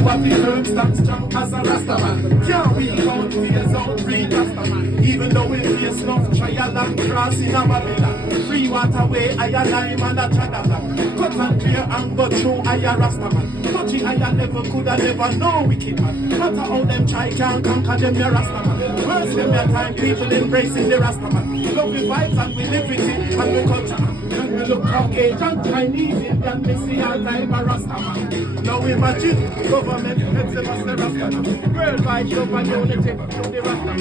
See what the herb stands strong as a Rastaman. Can't we out fears out free Rastaman. Even though we face enough trial and cross in a Babylon. Free water way, I a lime and a chadalan. Cut and clear and go through I a Rastaman. Touchy I a never coulda never know wicked man. Matter how them try can't conquer them your Rastaman. First them your time people embracing the Rastaman. Love we fight and we live with it and we culture. When we look Caucasian, Chinese, Indian, we see all time a Rastaman. Now imagine government heads them as the Rastaman. Worldwide love and unity to the Rastaman.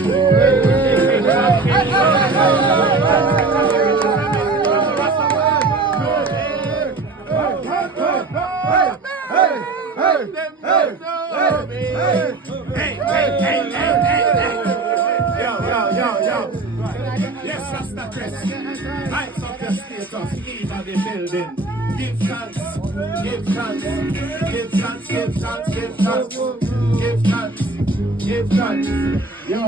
Yes, Rasta Chris. Rise up your status, even the building. Give thanks, give thanks, give thanks, give thanks, give thanks, give thanks, give thanks. Yo.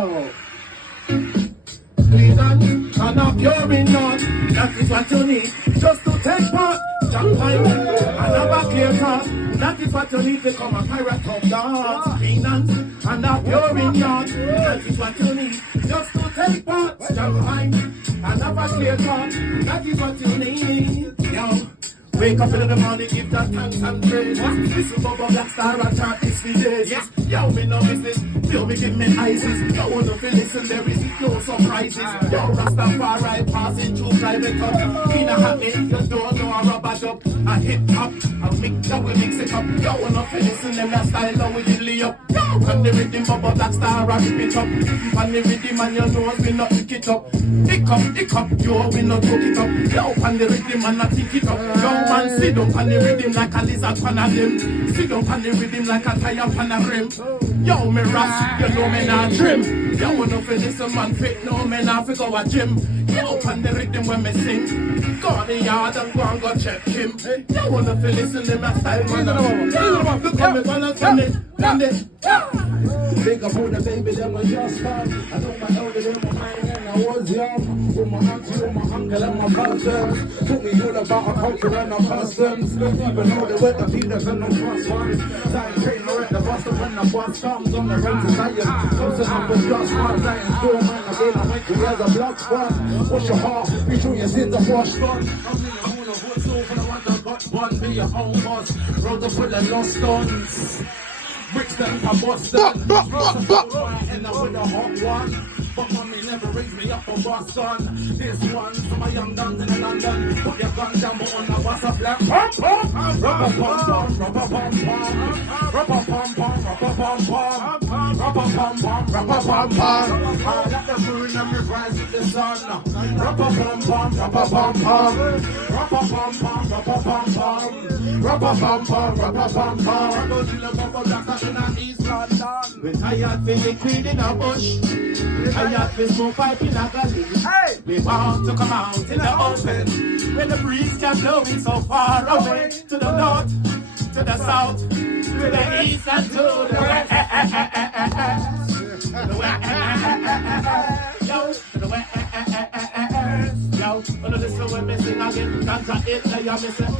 Please and up your in north. That is what you need, just to take part. Jump time and have a clear thought. That is what you need to come a pirate of dance. Clean and up your in north. That is what you need, just to take part. Jump time and have a clear thought. That is what you need. Yo. Wake up in the morning, give that thanks and praise. This is Bobo Black Star and chant this for days. Yo, me no business, yo, me give me ISIS. Yo, wanna feel listen, there is no surprises. Yo, Rastafari passing through private club. In a happy, you don't know a rubber dub. A hip hop, a mix up, we mix it up. Yo, wanna feel listen, them that style, now we dilly up. Yo, on the rhythm, Bobo Black Star and rip it up. On the rhythm, and your nose, we not pick it up. Pick up, yo, we not talk it up. Yo, on the rhythm, and not pick it up. Yo, man, sit down on the rhythm like a lizard pan a limb. Sit down on the rhythm like a tire pan a rim. Yo, me ras, you know me not trim. Yo, wanna feel listen, man, fit, no me not fi go a gym. Yo, on the rhythm when me sing, go the yard and go and go check him. Yo, wanna feel listen, them a style man. Look how me gonna send it. Big up all the baby, them was just come. I know my elder, them were mine when I was young. With my auntie, with my uncle and my cousins. Taught me all about our culture and our customs. Even though they were the Peters and the plus ones. Time trainer at the bus stop when the bus comes on the road to Zion. Close enough was just one. Dying still, man, again, I went to where the blood spun. Wash your heart, be sure your sins are washed on. I'm in the moon of what's over the one that got one. Be your own boss, road to full of lost ons. Brixton from Boston, and I'm with a hot one. But mommy never raised me up for Boston. This one's for my young guns in London. Put your gun down, but on the what's up, black pump, pump, rubber pump, pump, rubber pump, pump, rubber pump, pump, rubber pump, pump, rubber pump, pump, rubber pump, pump. I let the moon and me rise with the sun. Rubber pump, pump, rubber pump, pump, rubber pump, pump, rubber pump, pump, rubber pump, pump, rubber pump, pump. I go to the bubble black in a East London. We tired for liquid in a bush. Tired for smoke pipe in a gully. We want to come out in the open, where the breeze can blow me so far away. To the north, to the south, to the east and to the west. To the west. Yo, to the west. Yo, wanna listen when me sing again? Ganja it, now you're missing.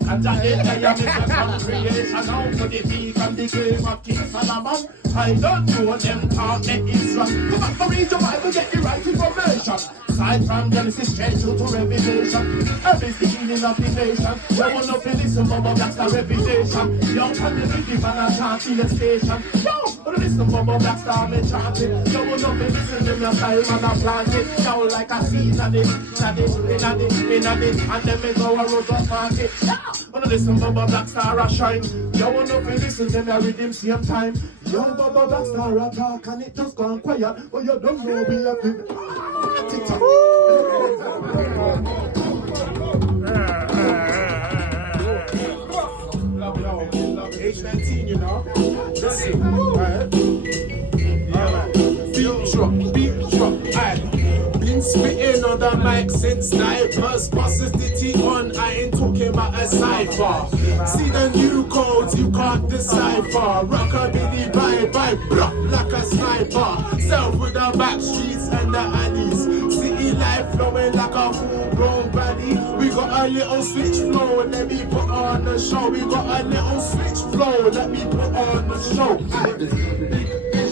Ganja it, now you're missing. From creation out to the beat from the grave of King Solomon. I don't know them talk, they is wrong. Come back and read your Bible, get the right information. Side from Genesis straight through to Revelation. Every beginning of the nation. You wanna feel listen, Bobo, that's the revelation. Yo, and the rhythm and I chant in the station. Yo, wanna listen, Bobo, that's the me chanting. You wanna feel listen, them your style and I plant it. Yo, like a seed in it, and then me go a road up market. Wanna listen, Bobo, black star a shine. You wanna feel listen, them your rhythm same time. Yo, Bobo, black star a talk and it just gone quiet. But you don't know we have been. Age 19, you know. Listen, right? Beat drop, aye. Been spitting on the mic since snipers. Bosses the T on, I ain't talking about a cypher. See the new codes, you can't decipher. Rockabilly bye, block like a sniper. Self with the back streets and the alleys. City life flowing like a full-grown valley. We got got a little switch flow, let me put on the show. We got a little switch flow, let me put on the show.